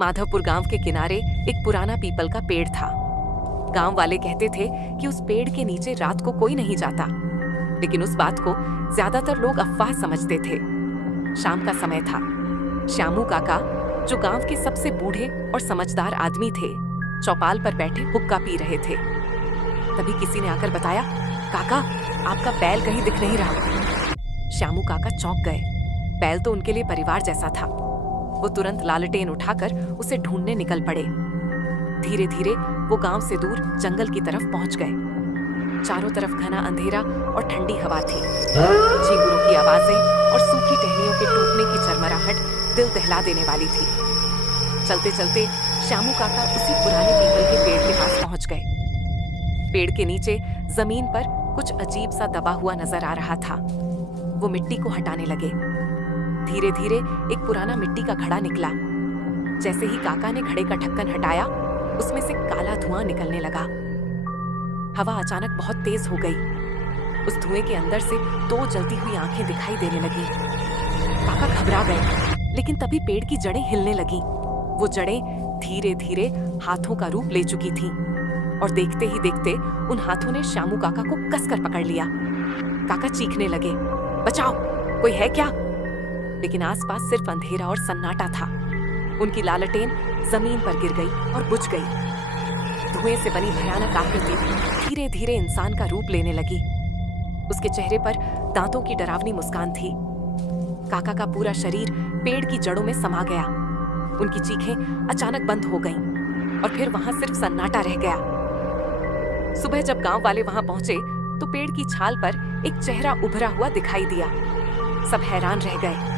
माधवपुर गांव के किनारे एक पुराना पीपल का पेड़ था। गांव वाले कहते थे कि उस पेड़ के नीचे रात को कोई नहीं जाता, लेकिन उस बात को ज्यादातर लोग अफवाह समझते थे। शाम का समय था। श्यामू काका, जो गांव के सबसे बूढ़े और समझदार आदमी थे, चौपाल पर बैठे हुक्का पी रहे थे। तभी किसी ने आकर बताया, काका, आपका बैल कहीं दिख नहीं रहा। श्यामू काका चौंक गए। बैल तो उनके लिए परिवार जैसा था। वो तुरंत लालटेन उठाकर उसे ढूंढने निकल पड़े। धीरे धीरे वो गांव से दूर जंगल की तरफ पहुंच गए। चारों तरफ घना अंधेरा और ठंडी हवा थी। झींगुरों की आवाजें और सूखी टहनियों के टूटने की चरमराहट दिल दहला देने वाली थी। चलते चलते श्यामू काका उसी पुराने पीपल के पेड़ के पास पहुंच गए। पेड़ के नीचे जमीन पर कुछ अजीब सा दबा हुआ नजर आ रहा था। वो मिट्टी को हटाने लगे। धीरे धीरे एक पुराना मिट्टी का घड़ा निकला। जैसे ही काका ने घड़े का ढक्कन हटाया, उसमें से काला धुआं निकलने लगा। हवा अचानक बहुत तेज हो गई। उस धुएं के अंदर से दो जलती हुई आंखें दिखाई देने लगी। काका घबरा गए, लेकिन तभी पेड़ की जड़ें हिलने लगी। वो जड़ें धीरे धीरे हाथों का रूप ले चुकी थीं, और देखते ही देखते उन हाथों ने श्यामू काका को कसकर पकड़ लिया। काका चीखने लगे, बचाओ, कोई है क्या? लेकिन आसपास सिर्फ अंधेरा और सन्नाटा था। उनकी लालटेन जमीन पर गिर गई और बुझ गई। धुएं से बनी भयानक आकृति धीरे धीरे इंसान का रूप लेने लगी। उसके चेहरे पर दांतों की डरावनी मुस्कान थी। काका का पूरा शरीर पेड़ की जड़ों में समा गया। उनकी चीखें अचानक बंद हो गईं, और फिर वहां सिर्फ सन्नाटा रह गया। सुबह जब गांव वाले वहां पहुंचे तो पेड़ की छाल पर एक चेहरा उभरा हुआ दिखाई दिया। सब हैरान रह गए।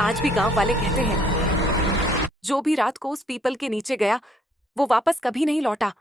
आज भी गांव वाले कहते हैं, जो भी रात को उस पीपल के नीचे गया, वो वापस कभी नहीं लौटा।